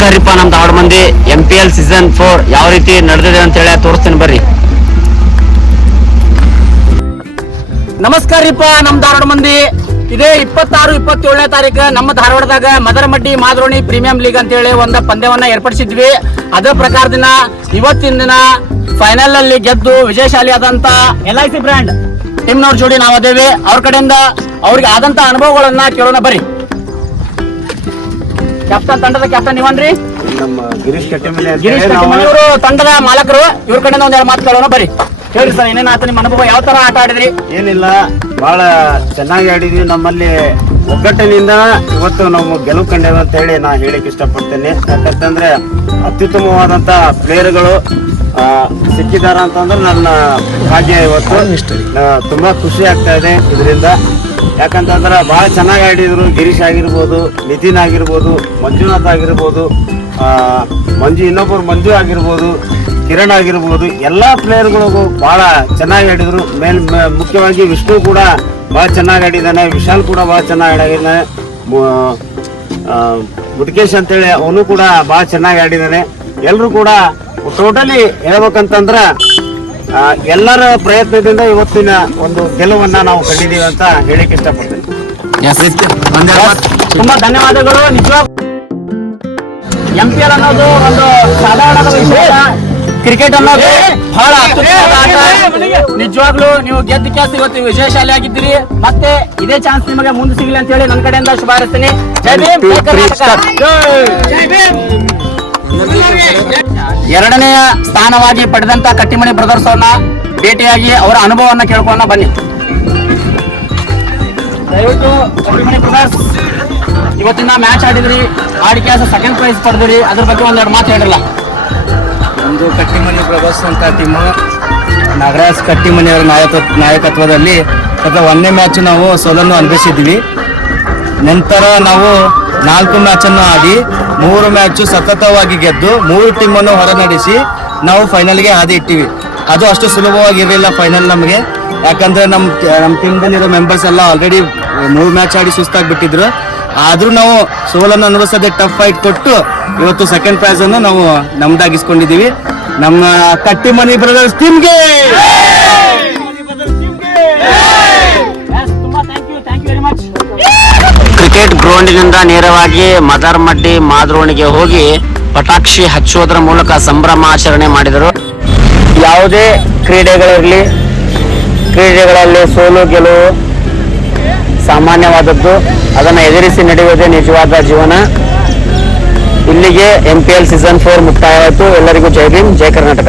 ನಮಸ್ಕಾರಪ್ಪ ನಮ್ದು ಆರು ಮಂದಿ M P L season four ಯಾವ ರೀತಿ ನಡೆದಿದೆ ಅಂತ ಹೇಳಿ ತೋರಿಸ್ತೀನಿ ಬರ್ರಿ. ನಮಸ್ಕಾರಪ್ಪ ನಮ್ ಧಾರವಾಡ ಮಂದಿ. ಇದೇ ಇಪ್ಪತ್ತಾರು, ಇಪ್ಪತ್ತೇಳನೇ ತಾರೀಕು ನಮ್ಮ ಧಾರವಾಡದಾಗ ಮದರಮಡ್ಡಿ ಮಾದ್ರೋಣಿ ಪ್ರೀಮಿಯಂ ಲೀಗ್ ಅಂತ ಹೇಳಿ ಒಂದು ಪಂದ್ಯವನ್ನ ಏರ್ಪಡಿಸಿದ್ವಿ. ಅದೇ ಪ್ರಕಾರದಿನ ಇವತ್ತಿನ ದಿನ ಫೈನಲ್ ಅಲ್ಲಿ ಗೆದ್ದು ವಿಜಯಶಾಲಿ ಆದಂತ ಎಲ್ ಐ ಸಿ ಬ್ರ್ಯಾಂಡ್ ಟೀಮ್ನವ್ರ ಜೋಡಿ ನಾವು ಅದೇವಿ. ಅವ್ರ ಕಡೆಯಿಂದ ಅವ್ರಿಗೆ ಆದಂತ ಅನುಭವಗಳನ್ನ ಕೇಳೋಣ ಬರ್ರಿ. ಕ್ಯಾಪ್ಟನ್ ತಂಡದ ಕ್ಯಾಪ್ಟನ್ ನೀವನ್ರಿ? ನಮ್ಮ ಗಿರೀಶ್ ಕಟ್ಟಿಮನೆ ಗಿರೀಶ್ ಇವರು ತಂಡದ ಮಾಲಕರು. ಇವ್ರ ಕಡೆಯಿಂದ ಒಂದೆರಡು ಮಾತು ಕೇಳೋಣ ಬರ್ರಿ. ಹೇಳಿ ಸರ್ ಏನೇನು ಆತ ನಿಮ್ಮ ಅನುಭವ ಯಾವ ತರ ಆಟ ಆಡಿದ್ರಿ? ಏನಿಲ್ಲ ಬಹಳ ಚೆನ್ನಾಗಿ ಆಡಿದ್ವಿ. ನಮ್ಮಲ್ಲಿ ಒಗ್ಗಟ್ಟಿನಿಂದ ಇವತ್ತು ನಾವು ಗೆಲುವು ಕಂಡೇವೆ ಅಂತ ಹೇಳಿ ನಾ ಹೇಳಕ್ ಇಷ್ಟಪಡ್ತೇನೆ. ಯಾಕಂತಂದ್ರೆ ಅತ್ಯುತ್ತಮವಾದಂತ ಪ್ಲೇಯರ್ಗಳು ಸಿಕ್ಕಿದಾರ ಅಂತಂದ್ರೆ ನನ್ನ ಭಾಗ್ಯ ಇವತ್ತು. ತುಂಬಾ ಖುಷಿ ಆಗ್ತಾ ಇದೆ ಇದರಿಂದ. ಯಾಕಂತಂದ್ರೆ ಬಹಳ ಚೆನ್ನಾಗಿ ಆಡಿದ್ರು. ಗಿರೀಶ್ ಆಗಿರ್ಬೋದು ನಿತಿನ್ ಆಗಿರ್ಬೋದು ಮಂಜುನಾಥ್ ಆಗಿರ್ಬೋದು ಮಂಜು ಇನ್ನೊಬ್ಬರು ಮಂಜು ಆಗಿರ್ಬೋದು ಕಿರಣ್ ಆಗಿರ್ಬೋದು ಎಲ್ಲಾ ಪ್ಲೇಯರ್ಗಳಿಗೂ ಬಹಳ ಚೆನ್ನಾಗಿ ಆಡಿದ್ರು. ಮೇಲ್ ಮ- ಮುಖ್ಯವಾಗಿ ವಿಷ್ಣು ಕೂಡ ಬಹಳ ಚೆನ್ನಾಗಿ ಆಡಿದ್ದಾನೆ. ವಿಶಾಲ್ ಕೂಡ ಬಹಳ ಚೆನ್ನಾಗಿ ಆಡಿದ್ದಾನೆ. ಮುದ್ಕೇಶ್ ಅಂತೇಳಿ ಅವನು ಕೂಡ ಬಹಳ ಚೆನ್ನಾಗಿ ಆಡಿದ್ದಾನೆ. ಎಲ್ಲರೂ ಕೂಡ ಟೋಟಲಿ ಹೇಳ್ಬೇಕಂತಂದ್ರ ಎಲ್ಲರ ಪ್ರಯತ್ನದಿಂದ ಇವತ್ತಿನ ಒಂದು ಗೆಲುವನ್ನ ನಾವು ಕಂಡಿದ್ದೀವಿ ಅಂತ ಹೇಳಕ್ ಇಷ್ಟಪಡ್ತೇನೆ. ತುಂಬಾ ಧನ್ಯವಾದಗಳು. ನಿಜವಾಗ ಎಂ ಪಿ ಎಲ್ ಅನ್ನೋದು ಒಂದು ಸಾಧಾರಣದ ವಿಷಯ ಕ್ರಿಕೆಟ್ ಅನ್ನೋದು ಬಹಳ ನಿಜವಾಗ್ಲೂ ನೀವು ಗೆದ್ದ ಕೆಲಸ ಇವತ್ತು ವಿಜಯಶಾಲಿ ಆಗಿದ್ದೀರಿ. ಮತ್ತೆ ಇದೇ ಚಾನ್ಸ್ ನಿಮಗೆ ಮುಂದೆ ಸಿಗಲಿ ಅಂತ ಹೇಳಿ ನನ್ನ ಕಡೆಯಿಂದ ಶುಭ ಹಾರೈಸ್ತೀನಿ ಜೈ ಭೀಮ್. ಎರಡನೆಯ ಸ್ಥಾನವಾಗಿ ಪಡೆದಂತ ಕಟ್ಟಿಮಣಿ ಬ್ರದರ್ಸ್ ಅವ್ರನ್ನ ಭೇಟಿಯಾಗಿ ಅವರ ಅನುಭವವನ್ನ ಕೇಳ್ಕೊಂಡ ಬನ್ನಿ. ದಯವಿಟ್ಟು ಕಟ್ಟಿಮಣಿ ಬ್ರದರ್ಸ್, ಇವತ್ತಿನ ಮ್ಯಾಚ್ ಆಡಿದ್ರಿ, ಆಡಿಕೆ ಸೆಕೆಂಡ್ ಪ್ರೈಸ್ ಪಡೆದ್ರಿ, ಅದ್ರ ಬಗ್ಗೆ ಒಂದೆರಡು ಮಾತು ಹೇಳಿರಲ್ಲ. ಒಂದು ಕಟ್ಟಿಮನಿ ಬ್ರದರ್ಸ್ ಅಂತ ಟೀಮು ನಾಗರಾಜ್ ಕಟ್ಟಿಮನಿಯವರ ನಾಯಕ ನಾಯಕತ್ವದಲ್ಲಿ, ಅಥವಾ ಒಂದನೇ ಮ್ಯಾಚ್ ನಾವು ಸೋಲನ್ನು ಅನುಭವಿಸಿದ್ವಿ ನಂತರ ನಾವು ನಾಲ್ಕು ಮ್ಯಾಚನ್ನು ಆಡಿ ಮೂರು ಮ್ಯಾಚು ಸತತವಾಗಿ ಗೆದ್ದು ಮೂರು ಟೀಮನ್ನು ಹೊರನಡೆಸಿ ನಾವು ಫೈನಲ್ಗೆ ಹಾದಿ ಇಟ್ಟಿವಿ. ಅದು ಅಷ್ಟು ಸುಲಭವಾಗಿರಲಿಲ್ಲ ಫೈನಲ್ ನಮಗೆ. ಯಾಕಂದ್ರೆ ನಮ್ಮ ನಮ್ಮ ಟೀಮ್ದಲ್ಲಿರೋ ಮೆಂಬರ್ಸ್ ಎಲ್ಲ ಆಲ್ರೆಡಿ ಮೂರು ಮ್ಯಾಚ್ ಆಡಿ ಸುಸ್ತಾಗಿಬಿಟ್ಟಿದ್ರು. ಆದ್ರೂ ನಾವು ಸೋಲನ್ನು ಅನುಭವಿಸದೆ ಟಫ್ ಫೈಟ್ ಕೊಟ್ಟು ಇವತ್ತು ಸೆಕೆಂಡ್ ಪ್ರೈಸ್ ಅನ್ನು ನಾವು ನಮ್ದಾಗಿಸ್ಕೊಂಡಿದೀವಿ ನಮ್ಮ ಕಟ್ಟಿಮನಿ ಬ್ರದರ್ಸ್ ಟೀಮ್ಗೆ ಗ್ರೌಂಡಿನಿಂದ ನೇರವಾಗಿ ಮದರ್ಮಡ್ಡಿ ಮಾದ್ರೋಣಿಗೆ ಹೋಗಿ ಪಟಾಕ್ಷಿ ಹಚ್ಚುವುದರ ಮೂಲಕ ಸಂಭ್ರಮ ಆಚರಣೆ ಮಾಡಿದರು. ಯಾವುದೇ ಕ್ರೀಡೆಗಳಿರಲಿ, ಕ್ರೀಡೆಗಳಲ್ಲಿ ಸೋಲು ಗೆಲುವು ಸಾಮಾನ್ಯವಾದದ್ದು. ಅದನ್ನು ಎದುರಿಸಿ ನಡೆಯುವುದೇ ನಿಜವಾದ ಜೀವನ. ಇಲ್ಲಿಗೆ M P L season four ಮುಕ್ತಾಯವಾಯಿತು. ಎಲ್ಲರಿಗೂ ಜೈ ಭೀಮ್, ಜೈ ಕರ್ನಾಟಕ.